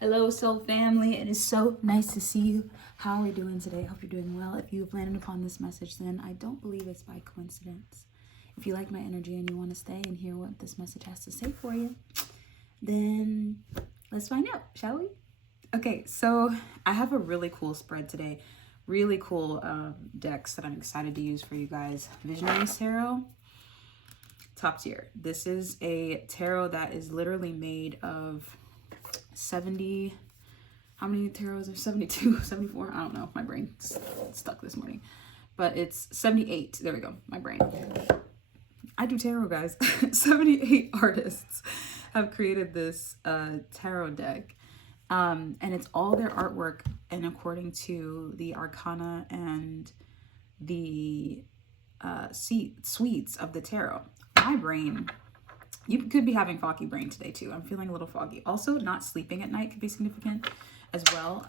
Hello, soul family. It is so nice to see you. How are you doing today? Hope you're doing well. If you've landed upon this message, then I don't believe it's by coincidence. If you like my energy and you want to stay and hear what this message has to say for you, then let's find out, shall we? Okay, so I have a really cool spread today. Really cool decks that I'm excited to use for you guys. Visionary Tarot, top tier. This is a tarot that is literally made of 70, how many tarots are 72, 74? I don't know, my brain's stuck this morning, but it's 78. There we go, my brain. I do tarot, guys. 78 artists have created this tarot deck, and it's all their artwork and according to the arcana and the suites of the tarot. My brain, you could be having foggy brain today too. I'm feeling a little foggy. Also, not sleeping at night could be significant as well.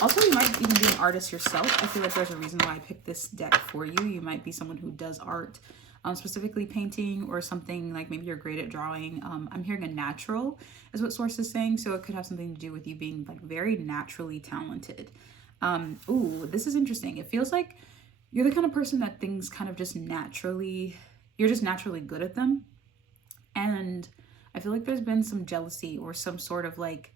Also, you might even be an artist yourself. I feel like there's a reason why I picked this deck for you. You might be someone who does art, specifically painting or something, like maybe you're great at drawing. I'm hearing a natural is what source is saying. So it could have something to do with you being like very naturally talented. Ooh, this is interesting. It feels like you're the kind of person that things kind of just naturally, you're just naturally good at them. And I feel like there's been some jealousy or some sort of like,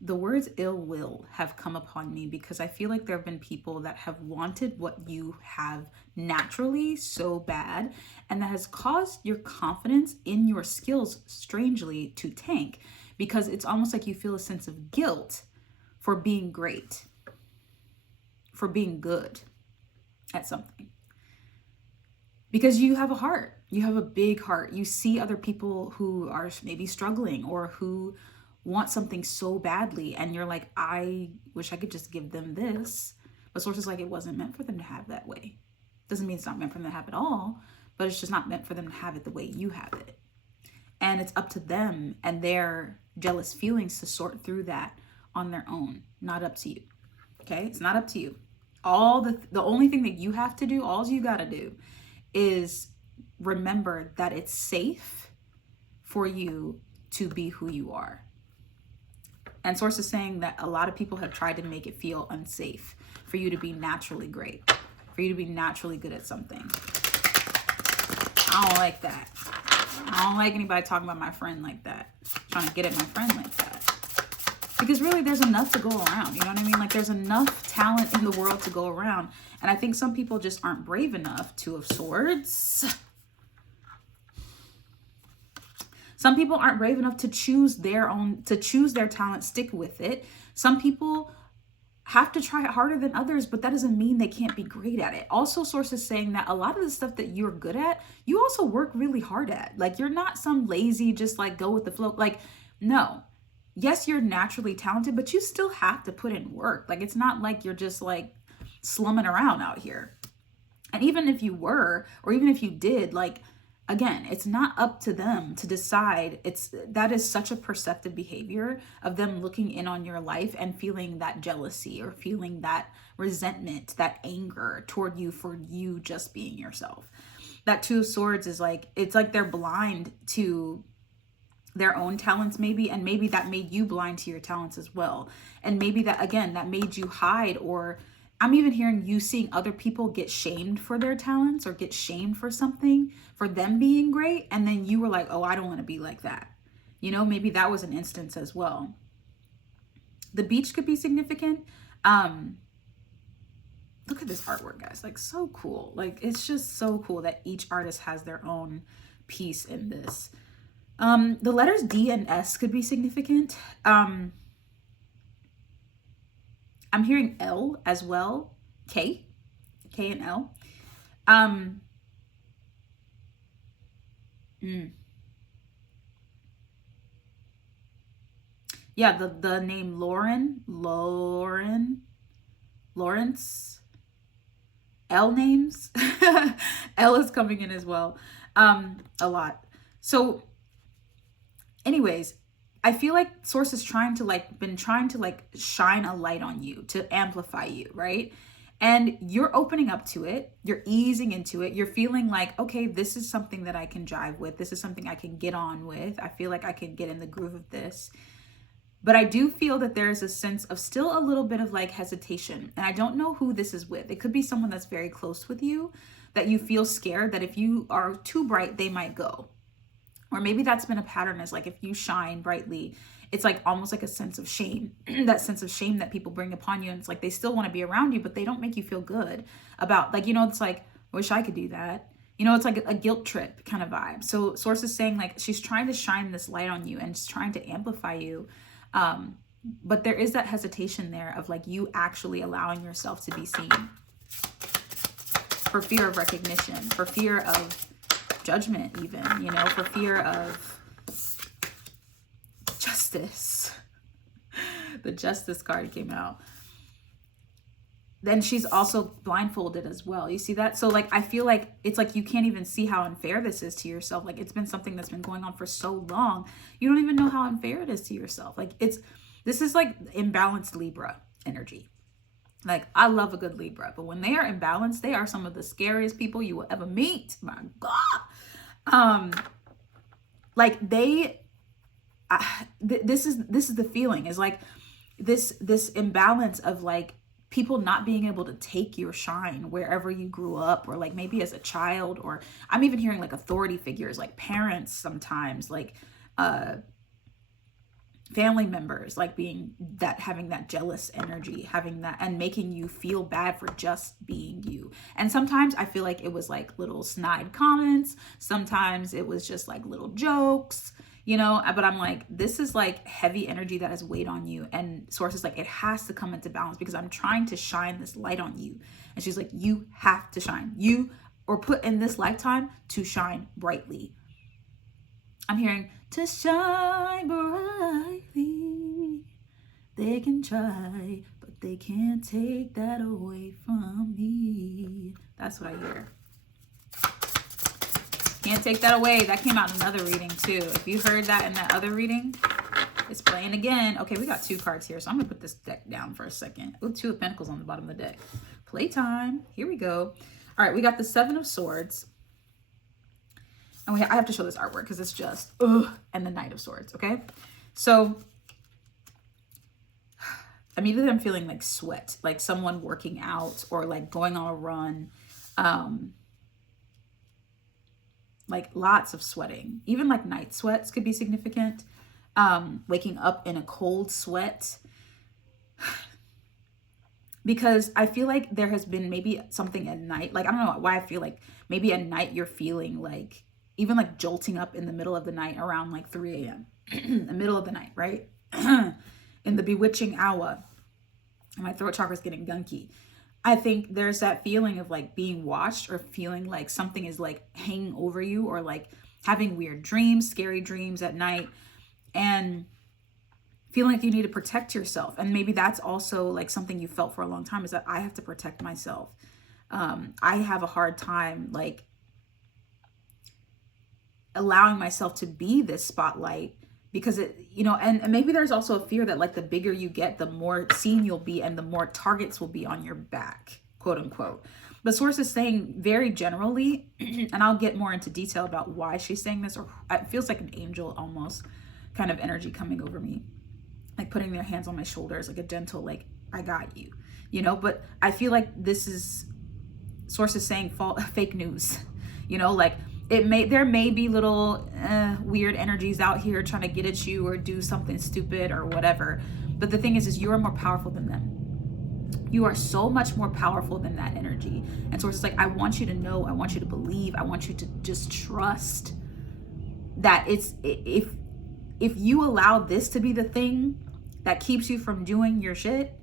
the words ill will have come upon me because I feel like there have been people that have wanted what you have naturally so bad, and that has caused your confidence in your skills strangely to tank, because it's almost like you feel a sense of guilt for being great, for being good at something. Because you have a heart, you have a big heart. You see other people who are maybe struggling or who want something so badly, and you're like, I wish I could just give them this. But sources like, it wasn't meant for them to have that way. Doesn't mean it's not meant for them to have it all, but it's just not meant for them to have it the way you have it. And it's up to them and their jealous feelings to sort through that on their own, not up to you. Okay, it's not up to you. The only thing that you have to do, all you gotta do is remember that it's safe for you to be who you are. And source is saying that a lot of people have tried to make it feel unsafe for you to be naturally great, for you to be naturally good at something. I don't like that. I don't like anybody talking about my friend like that, trying to get at my friend like that. Because really, there's enough to go around. You know what I mean? Like, there's enough talent in the world to go around. And I think some people just aren't brave enough. Two of Swords. Some people aren't brave enough to choose their talent, stick with it. Some people have to try it harder than others, but that doesn't mean they can't be great at it. Also, sources saying that a lot of the stuff that you're good at, you also work really hard at. Like, you're not some lazy, just like go with the flow. Like, no. Yes, you're naturally talented, but you still have to put in work. Like, it's not like you're just like slumming around out here. And even if you were, or even if you did, like, again, it's not up to them to decide. That is such a perceptive behavior of them looking in on your life and feeling that jealousy or feeling that resentment, that anger toward you for you just being yourself. That Two of Swords is like, it's like they're blind to their own talents maybe, and maybe that made you blind to your talents as well. And maybe that, again, that made you hide, or I'm even hearing you seeing other people get shamed for their talents or get shamed for something, for them being great. And then you were like, oh, I don't want to be like that. You know, maybe that was an instance as well. The beach could be significant. Look at this artwork, guys. Like, so cool. Like, it's just so cool that each artist has their own piece in this. The letters D and S could be significant. I'm hearing L as well. K and L. Yeah, the name Lawrence. L names. L is coming in as well. A lot. So anyways, I feel like source is trying to shine a light on you, to amplify you, right? And you're opening up to it. You're easing into it. You're feeling like, okay, this is something that I can jive with. This is something I can get on with. I feel like I can get in the groove of this. But I do feel that there's a sense of still a little bit of like hesitation. And I don't know who this is with. It could be someone that's very close with you, that you feel scared that if you are too bright, they might go. Or maybe that's been a pattern, is like if you shine brightly, it's like almost like a sense of shame, that sense of shame that people bring upon you. And it's like they still want to be around you, but they don't make you feel good about, like, you know, it's like, I wish I could do that. You know, it's like a guilt trip kind of vibe. So Source is saying like she's trying to shine this light on you and she's trying to amplify you. But there is that hesitation there of like you actually allowing yourself to be seen, for fear of recognition, for fear of judgment even, you know, for fear of justice. The Justice card came out. Then she's also blindfolded as well. You see that? So like, I feel like it's like you can't even see how unfair this is to yourself. Like it's been something that's been going on for so long. You don't even know how unfair it is to yourself. Like this is like imbalanced Libra energy. Like I love a good Libra, but when they are imbalanced, they are some of the scariest people you will ever meet. My God. Like this is the feeling, is like this imbalance of like people not being able to take your shine wherever you grew up, or like maybe as a child, or I'm even hearing like authority figures, like parents sometimes, like family members, like being that, having that jealous energy, having that, and making you feel bad for just being you. And sometimes I feel like it was like little snide comments, sometimes it was just like little jokes, you know, but I'm like, this is like heavy energy that has weighed on you. And Source is like, it has to come into balance because I'm trying to shine this light on you. And she's like, you have to shine. You or put in this lifetime to shine brightly. I'm hearing to shine brightly. They can try, but they can't take that away from me. That's what I hear. Can't take that away. That came out in another reading too. If you heard that in that other reading, it's playing again. Okay, we got 2 cards here, so I'm gonna put this deck down for a second. Ooh, 2 of Pentacles on the bottom of the deck. Playtime. Here we go. All right, we got the 7 of Swords. And I have to show this artwork because it's just, and the Knight of Swords, okay? So, immediately I'm feeling like sweat, like someone working out or like going on a run. Like lots of sweating. Even like night sweats could be significant. Waking up in a cold sweat. Because I feel like there has been maybe something at night. Like, I don't know why I feel like maybe at night you're feeling like, even like jolting up in the middle of the night around like 3 a.m. The middle of the night, right? In the bewitching hour. And my throat chakra is getting gunky. I think there's that feeling of like being watched, or feeling like something is like hanging over you, or like having weird dreams, scary dreams at night, and feeling like you need to protect yourself. And maybe that's also like something you felt for a long time, is that I have to protect myself. I have a hard time like allowing myself to be this spotlight, because it, you know, and maybe there's also a fear that like the bigger you get, the more seen you'll be and the more targets will be on your back, quote unquote. But Source is saying very generally, and I'll get more into detail about why she's saying this, or it feels like an angel almost kind of energy coming over me, like putting their hands on my shoulders, like a gentle, like, I got you, you know. But I feel like this is, Source is saying fake news, you know, like there may be little weird energies out here trying to get at you or do something stupid or whatever. But the thing is you are more powerful than them. You are so much more powerful than that energy. And Source is like, I want you to know, I want you to believe, I want you to just trust that it's, if you allow this to be the thing that keeps you from doing your shit,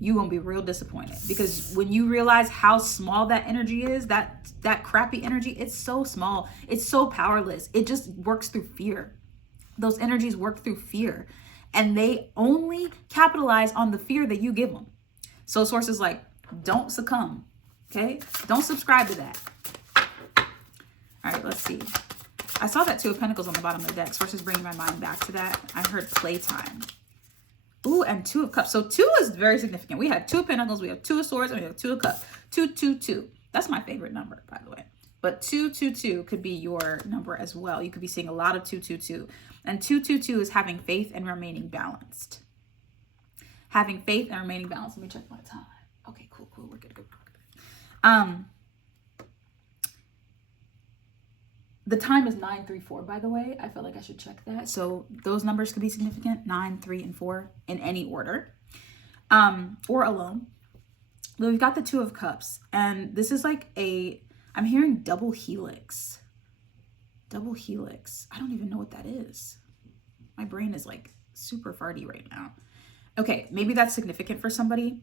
you're gonna be real disappointed. Because when you realize how small that energy is, that crappy energy, it's so small, it's so powerless, it just works through fear. Those energies work through fear, and they only capitalize on the fear that you give them. So Source is like, don't succumb, okay? Don't subscribe to that. All right, let's see. I saw that 2 of Pentacles on the bottom of the deck. Source is bringing my mind back to that. I heard playtime. Ooh, and 2 of Cups. So 2 is very significant. We had 2 of Pentacles, we have 2 of Swords, and we have 2 of Cups. 2, 2, 2. That's my favorite number, by the way. But 2, 2, 2 could be your number as well. You could be seeing a lot of 2, 2, 2. And 222 is having faith and remaining balanced. Having faith and remaining balanced. Let me check my time. Okay, cool. We're good. The time is 9:34, by the way. I feel like I should check that. So those numbers could be significant, 9, 3, and 4 in any order, or alone. But we've got the Two of Cups, and this is like I'm hearing double helix. Double helix. I don't even know what that is. My brain is like super farty right now. Okay, maybe that's significant for somebody,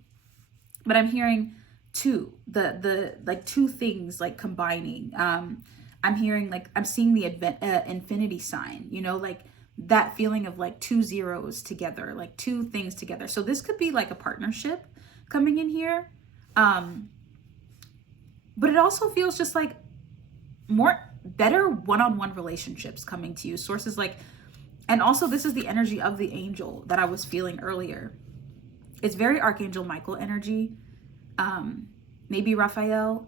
but I'm hearing two, the like two things like combining. I'm hearing like, I'm seeing the infinity sign, you know, like that feeling of like two zeros together, like two things together. So this could be like a partnership coming in here. But it also feels just like better one-on-one relationships coming to you. Sources like, and also this is the energy of the angel that I was feeling earlier. It's very Archangel Michael energy. Maybe Raphael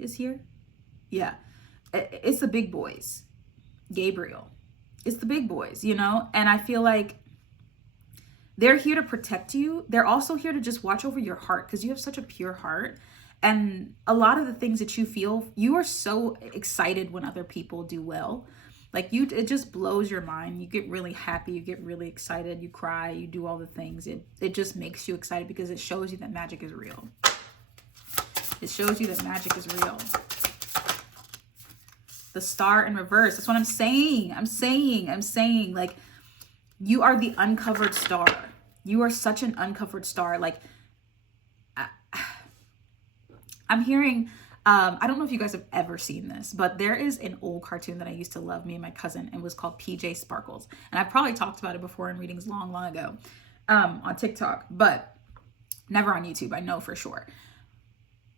is here. Yeah. It's the big boys. Gabriel. It's the big boys, you know? And I feel like they're here to protect you. They're also here to just watch over your heart because you have such a pure heart. And a lot of the things that you feel, you are so excited when other people do well. Like it just blows your mind. You get really happy. You get really excited. You cry. You do all the things. It just makes you excited because it shows you that magic is real. It shows you that magic is real. The Star in reverse. That's what I'm saying. I'm saying like you are the uncovered star. You are such an uncovered star. Like I'm hearing, I don't know if you guys have ever seen this, but there is an old cartoon that I used to love, me and my cousin, and it was called PJ Sparkles. And I've probably talked about it before in readings long ago on TikTok, but never on YouTube, I know for sure.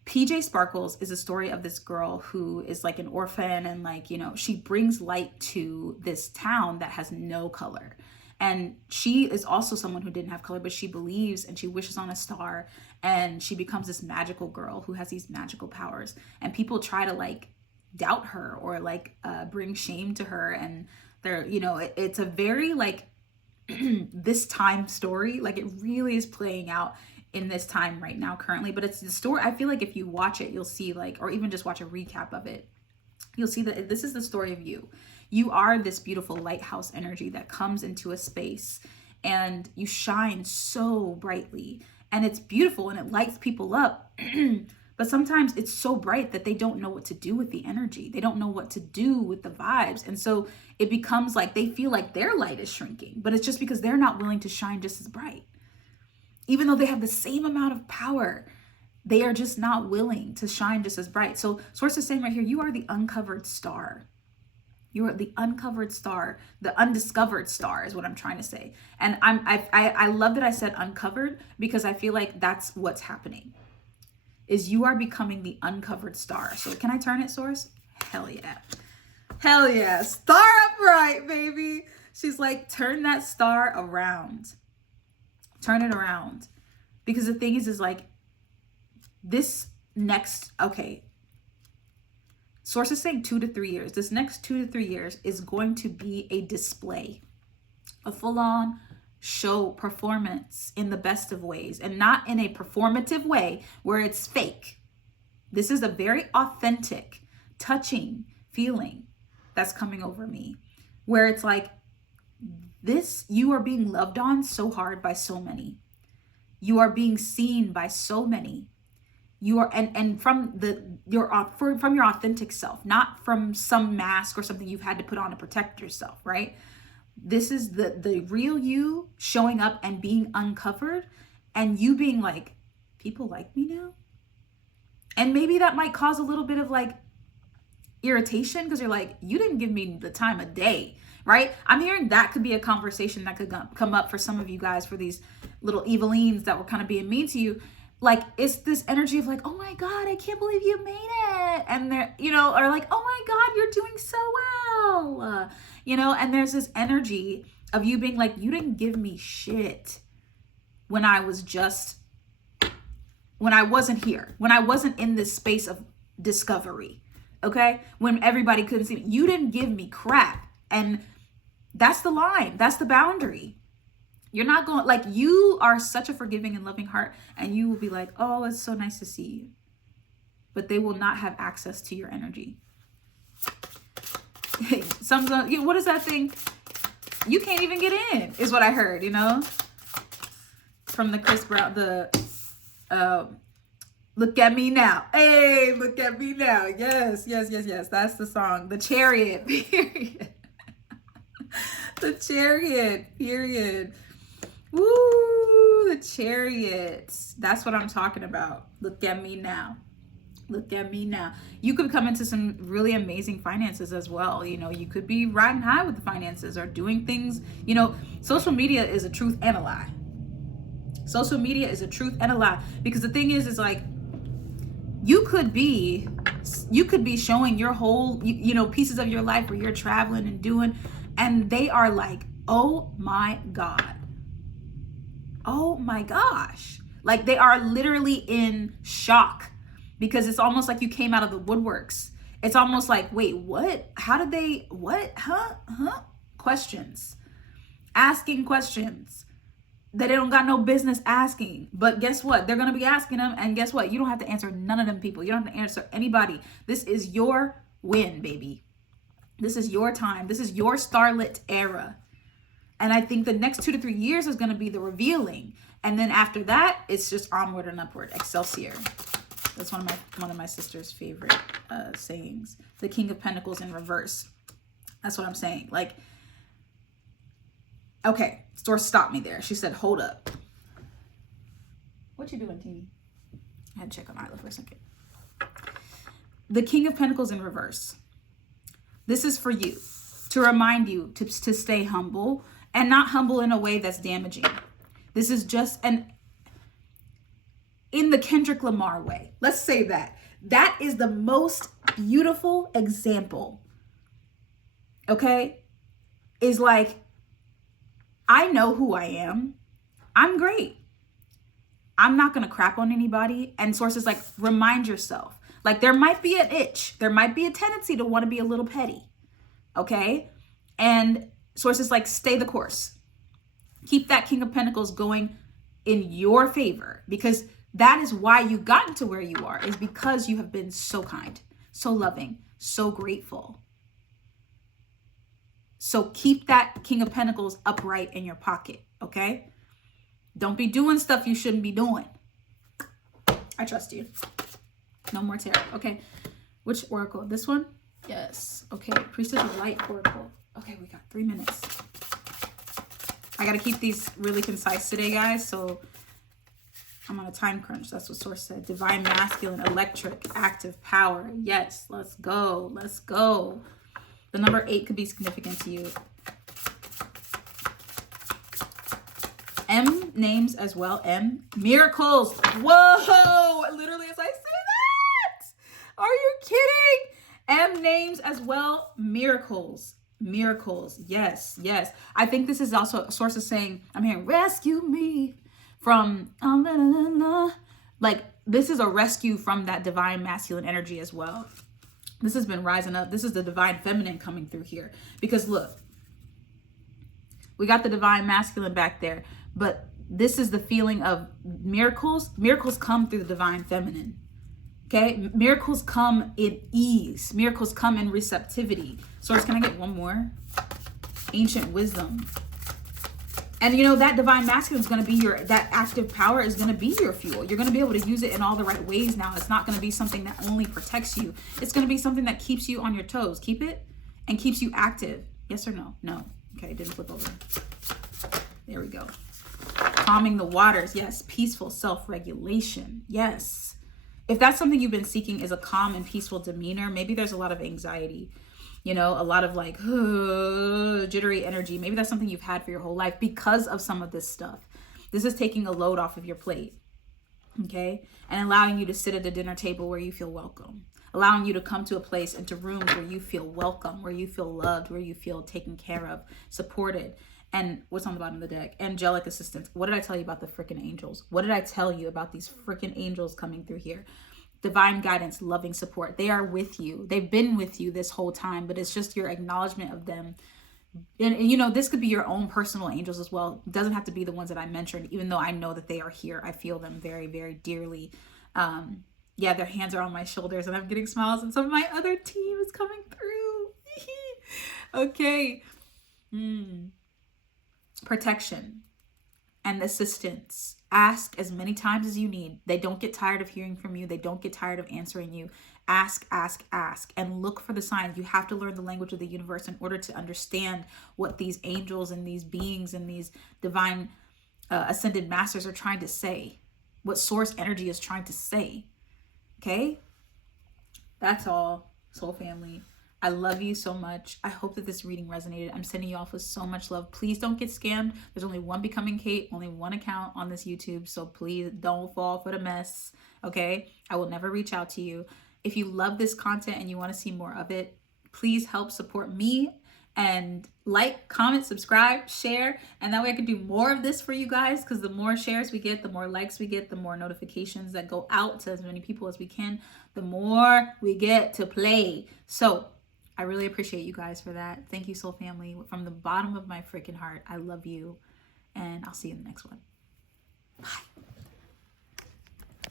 PJ Sparkles is a story of this girl who is like an orphan and like, you know, she brings light to this town that has no color. And she is also someone who didn't have color, but she believes and she wishes on a star and she becomes this magical girl who has these magical powers. And people try to like doubt her or like bring shame to her. And they're, you know, it's a very like this time story. Like it really is playing out in this time right now currently, but it's the story. I feel like if you watch it, you'll see like, or even just watch a recap of it, you'll see that this is the story of you. You are this beautiful lighthouse energy that comes into a space and you shine so brightly and it's beautiful and it lights people up. But sometimes it's so bright that they don't know what to do with the energy. They don't know what to do with the vibes. And so it becomes like they feel like their light is shrinking, but it's just because they're not willing to shine just as bright. Even though they have the same amount of power, they are just not willing to shine just as bright. So Source is saying right here, you are the uncovered star. You are the uncovered star, the undiscovered star is what I'm trying to say. And I love that I said uncovered because I feel like that's what's happening. Is you are becoming the uncovered star. So can I turn it, Source? Hell yeah. Hell yeah. Star upright, baby. She's like, turn that star around. Turn it around. Because the thing is like this next, okay. Source is saying 2 to 3 years. This next 2 to 3 years is going to be a display, a full-on show performance in the best of ways and not in a performative way where it's fake. This is a very authentic, touching feeling that's coming over me where it's like this, you are being loved on so hard by so many. You are being seen by so many. You are, and from your authentic self, not from some mask or something you've had to put on to protect yourself, right? This is the real you showing up and being uncovered and you being like, people like me now. And maybe that might cause a little bit of like irritation because you're like, you didn't give me the time of day, right? I'm hearing that could be a conversation that could come up for some of you guys, for these little Evelines that were kind of being mean to you. Like, it's this energy of like, oh my God, I can't believe you made it. And they're, you know, or like, oh my God, you're doing so well. You know, and there's this energy of you being like, you didn't give me shit when I wasn't here, when I wasn't in this space of discovery. Okay. When everybody couldn't see me, you didn't give me crap. And That's the line. That's the boundary. You're not going, like, you are such a forgiving and loving heart, and you will be like, oh, it's so nice to see you. But they will not have access to your energy. What is that thing? You can't even get in, is what I heard, you know? From the Chris Brown, look at me now. Hey, look at me now. Yes. That's the song. The Chariot, period. The Chariot, period. Woo, the Chariot. That's what I'm talking about. Look at me now. Look at me now. You could come into some really amazing finances as well. You know, you could be riding high with the finances or doing things. You know, social media is a truth and a lie. Social media is a truth and a lie. Because the thing is like, you could be showing your whole, you know, pieces of your life where you're traveling and doing, and they are like, oh my God. Oh my gosh. Like, they are literally in shock, because it's almost like you came out of the woodworks. It's almost like, wait, what? How did they, what? Huh? Questions. Asking questions that they don't got no business asking. But guess what? They're going to be asking them. And guess what? You don't have to answer none of them people. You don't have to answer anybody. This is your win, baby. This is your time. This is your starlit era. And I think the next 2 to 3 years is going to be the revealing. And then after that, it's just onward and upward. Excelsior. That's one of my sister's favorite sayings. The King of Pentacles in reverse. That's what I'm saying. Like, okay, Store stopped me there. She said, hold up. What you doing, Teeny? I had to check on Isla for a second. The King of Pentacles in reverse. This is for you, to remind you to stay humble, and not humble in a way that's damaging. This is just in the Kendrick Lamar way. Let's say that. That is the most beautiful example. Okay? Is like, I know who I am. I'm great. I'm not going to crap on anybody. And sources like, remind yourself. Like, there might be an itch. There might be a tendency to want to be a little petty. Okay? And sources like, stay the course. Keep that King of Pentacles going in your favor, because that is why you gotten to where you are, is because you have been so kind, so loving, so grateful. So keep that King of Pentacles upright in your pocket, okay? Don't be doing stuff you shouldn't be doing. I trust you. No more tarot. Okay, which oracle? This one? Yes. Okay, Priestess of Light oracle. Okay, we got 3 minutes. I got to keep these really concise today, guys, so I'm on a time crunch. That's what Source said. Divine Masculine, electric, active power. Yes, let's go. Let's go. The number 8 could be significant to you. M names as well. M. Miracles. Whoa! Literally as I say that. Are you kidding? M names as well. Miracles. Miracles. Yes, yes. I think this is also sources saying, I'm hearing rescue me from, like, this is a rescue from that divine masculine energy as well. This has been rising up. This is the divine feminine coming through here. Because look, we got the divine masculine back there, but this is the feeling of miracles. Miracles come through the divine feminine. Okay, miracles come in ease. Miracles come in receptivity. Source, can I get one more? Ancient wisdom. And you know, that divine masculine is going to be that active power is going to be your fuel. You're going to be able to use it in all the right ways now. It's not going to be something that only protects you. It's going to be something that keeps you on your toes. Keep it and keeps you active. Yes or no? No. Okay, didn't flip over. There we go. Calming the waters. Yes. Peaceful self-regulation. Yes. If that's something you've been seeking, is a calm and peaceful demeanor, maybe there's a lot of anxiety, you know, a lot of like jittery energy. Maybe that's something you've had for your whole life because of some of this stuff. This is taking a load off of your plate, okay? And allowing you to sit at a dinner table where you feel welcome. Allowing you to come to a place, into rooms where you feel welcome, where you feel loved, where you feel taken care of, supported. And what's on the bottom of the deck? Angelic assistance. What did I tell you about the freaking angels? What did I tell you about these freaking angels coming through here? Divine guidance, loving support. They are with you. They've been with you this whole time, but it's just your acknowledgement of them And you know, this could be your own personal angels as well. It doesn't have to be the ones that I mentioned, even though I know that they are here. I feel them very, very dearly. Yeah, their hands are on my shoulders and I'm getting smiles, and some of my other team is coming through. Okay. Protection and assistance. Ask as many times as you need. They don't get tired of hearing from you. They don't get tired of answering you. Ask, ask, ask, and look for the signs. You have to learn the language of the universe in order to understand what these angels and these beings and these divine ascended masters are trying to say, what source energy is trying to say. Okay? That's all, soul family. I love you so much. I hope that this reading resonated. I'm sending you off with so much love. Please don't get scammed. There's only one Becoming Kate, only one account on this YouTube. So please don't fall for the mess. Okay? I will never reach out to you. If you love this content and you want to see more of it, please help support me and like, comment, subscribe, share, and that way I can do more of this for you guys, because the more shares we get, the more likes we get, the more notifications that go out to as many people as we can, the more we get to play. So I really appreciate you guys for that. Thank you, soul family. From the bottom of my freaking heart, I love you, and I'll see you in the next one. Bye.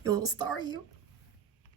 You little star, you.